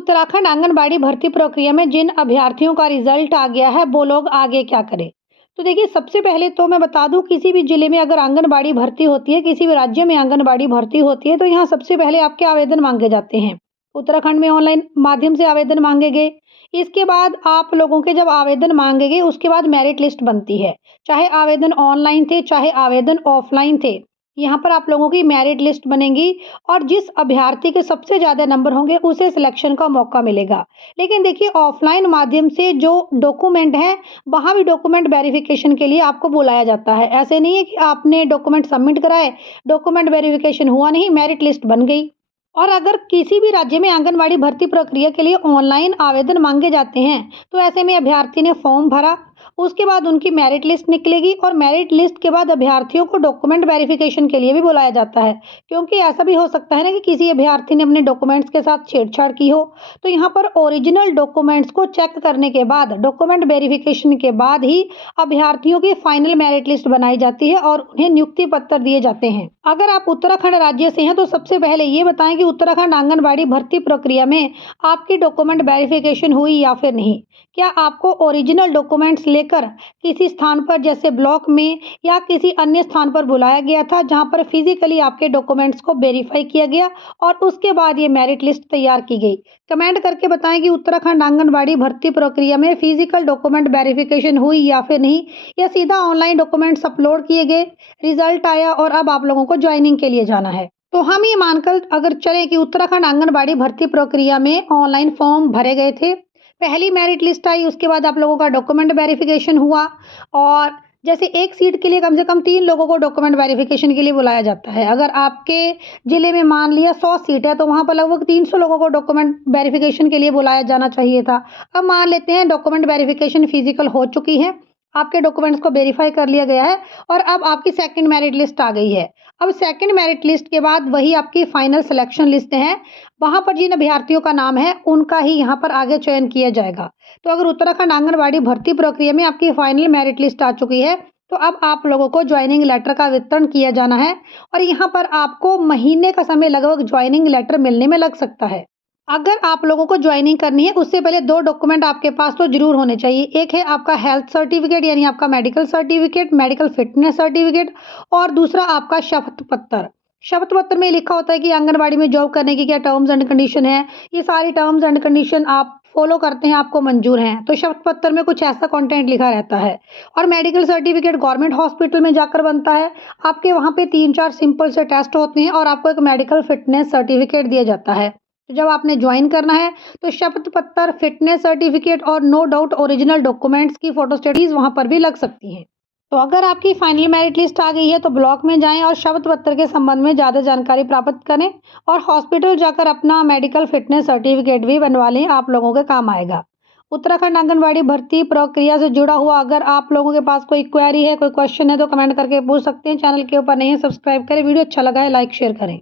उत्तराखंड आंगनबाड़ी भर्ती प्रक्रिया में जिन अभ्यर्थियों का रिजल्ट आ गया है वो लोग आगे क्या करें। तो देखिए, सबसे पहले तो मैं बता दूं, किसी भी जिले में अगर आंगनबाड़ी भर्ती होती है, किसी भी राज्य में आंगनबाड़ी भर्ती होती है, तो यहाँ सबसे पहले आपके आवेदन मांगे जाते हैं। उत्तराखंड में ऑनलाइन माध्यम से आवेदन मांगे गए। इसके बाद आप लोगों के जब आवेदन मांगे गए, उसके बाद मेरिट लिस्ट बनती है। चाहे आवेदन ऑनलाइन थे, चाहे आवेदन ऑफलाइन थे, यहाँ पर आप लोगों की मेरिट लिस्ट बनेगी और जिस अभ्यर्थी के सबसे ज़्यादा नंबर होंगे उसे सिलेक्शन का मौका मिलेगा। लेकिन देखिए, ऑफलाइन माध्यम से जो डॉक्यूमेंट है, वहाँ भी डॉक्यूमेंट वेरिफिकेशन के लिए आपको बुलाया जाता है। ऐसे नहीं है कि आपने डॉक्यूमेंट सबमिट कराए, डॉक्यूमेंट वेरिफिकेशन हुआ नहीं, मेरिट लिस्ट बन गई। और अगर किसी भी राज्य में आंगनबाड़ी भर्ती प्रक्रिया के लिए ऑनलाइन आवेदन मांगे जाते हैं, तो ऐसे में अभ्यर्थी ने फॉर्म भरा, उसके बाद उनकी मेरिट लिस्ट निकलेगी और मेरिट लिस्ट के बाद अभ्यर्थियों को डॉक्यूमेंट वेरिफिकेशन के लिए भी बुलाया जाता है। क्योंकि ऐसा भी हो सकता है ना कि किसी अभ्यर्थी ने अपने डॉक्यूमेंट्स के साथ छेड़छाड़ की हो, तो यहाँ पर ओरिजिनल डॉक्यूमेंट्स को चेक करने के बाद, डॉक्यूमेंट वेरिफिकेशन के बाद ही अभ्यर्थियों की फाइनल मेरिट लिस्ट बनाई जाती है और उन्हें नियुक्ति पत्र दिए जाते हैं। अगर आप उत्तराखंड राज्य से हैं तो सबसे पहले ये बताएं कि उत्तराखंड आंगनबाड़ी भर्ती प्रक्रिया में आपकी डॉक्यूमेंट वेरिफिकेशन हुई या फिर नहीं। क्या आपको ओरिजिनल डॉक्यूमेंट्स लेकर किसी स्थान पर, जैसे ब्लॉक में या किसी अन्य स्थान पर बुलाया गया था, जहां पर फिजिकली आपके डॉक्यूमेंट्स को वेरीफाई किया गया और उसके बाद ये मेरिट लिस्ट तैयार की गई। कमेंट करके बताएं कि उत्तराखंड आंगनबाड़ी भर्ती प्रक्रिया में फिजिकल डॉक्यूमेंट वेरिफिकेशन हुई या फिर नहीं, या सीधा ऑनलाइन डॉक्यूमेंट्स अपलोड किए गए, रिजल्ट आया और अब आप लोगों को ज्वाइनिंग के लिए जाना है। तो हम ये मानकर अगर चलें कि उत्तराखंड आंगनबाड़ी भर्ती प्रक्रिया में ऑनलाइन फॉर्म भरे गए थे, पहली मेरिट लिस्ट आई, उसके बाद आप लोगों का डॉक्यूमेंट वेरिफिकेशन हुआ और जैसे एक सीट के लिए कम से कम 3 लोगों को डॉक्यूमेंट वेरिफिकेशन के लिए बुलाया जाता है। अगर आपके ज़िले में मान लिया 100 सीट है, तो वहाँ पर लगभग 300 लोगों को डॉक्यूमेंट वेरिफिकेशन के लिए बुलाया जाना चाहिए था। अब मान लेते हैं डॉक्यूमेंट वेरिफिकेशन फिजिकल हो चुकी है, आपके डॉक्यूमेंट्स को वेरीफाई कर लिया गया है और अब आपकी सेकंड मेरिट लिस्ट आ गई है। अब सेकंड मेरिट लिस्ट के बाद वही आपकी फाइनल सिलेक्शन लिस्ट है, वहाँ पर जिन अभ्यर्थियों का नाम है उनका ही यहाँ पर आगे चयन किया जाएगा। तो अगर उत्तराखंड आंगनबाड़ी भर्ती प्रक्रिया में आपकी फाइनल मेरिट लिस्ट आ चुकी है, तो अब आप लोगों को ज्वाइनिंग लेटर का वितरण किया जाना है और यहाँ पर आपको महीने का समय लगभग ज्वाइनिंग लेटर मिलने में लग सकता है। अगर आप लोगों को ज्वाइनिंग करनी है, उससे पहले 2 डॉक्यूमेंट आपके पास तो ज़रूर होने चाहिए। एक है आपका हेल्थ सर्टिफिकेट, यानी आपका medical certificate, medical fitness certificate, और दूसरा आपका शपथ पत्र। शपथ पत्र में लिखा होता है कि आंगनबाड़ी में जॉब करने की क्या टर्म्स एंड कंडीशन है। ये सारी टर्म्स एंड कंडीशन आप फॉलो करते हैं, आपको मंजूर हैं, तो शपथ पत्र में कुछ ऐसा कंटेंट लिखा रहता है। और मेडिकल सर्टिफिकेट गवर्नमेंट हॉस्पिटल में जाकर बनता है। आपके वहाँ पे 3-4 सिंपल से टेस्ट होते हैं और आपको एक मेडिकल फिटनेस सर्टिफिकेट दिया जाता है। तो जब आपने ज्वाइन करना है, तो शपथ पत्र, फिटनेस सर्टिफिकेट और नो डाउट ओरिजिनल डॉक्यूमेंट्स की फोटोस्टेट्स वहाँ पर भी लग सकती हैं। तो अगर आपकी फाइनल मेरिट लिस्ट आ गई है, तो ब्लॉक में जाएं और शपथ पत्र के संबंध में ज़्यादा जानकारी प्राप्त करें और हॉस्पिटल जाकर अपना मेडिकल फिटनेस सर्टिफिकेट भी बनवा लें, आप लोगों के काम आएगा। उत्तराखंड आंगनबाड़ी भर्ती प्रक्रिया से जुड़ा हुआ अगर आप लोगों के पास कोई क्वेरी है, कोई क्वेश्चन है, तो कमेंट करके पूछ सकते हैं। चैनल के ऊपर नहीं है, सब्सक्राइब करें। वीडियो अच्छा लगा है, लाइक शेयर करें।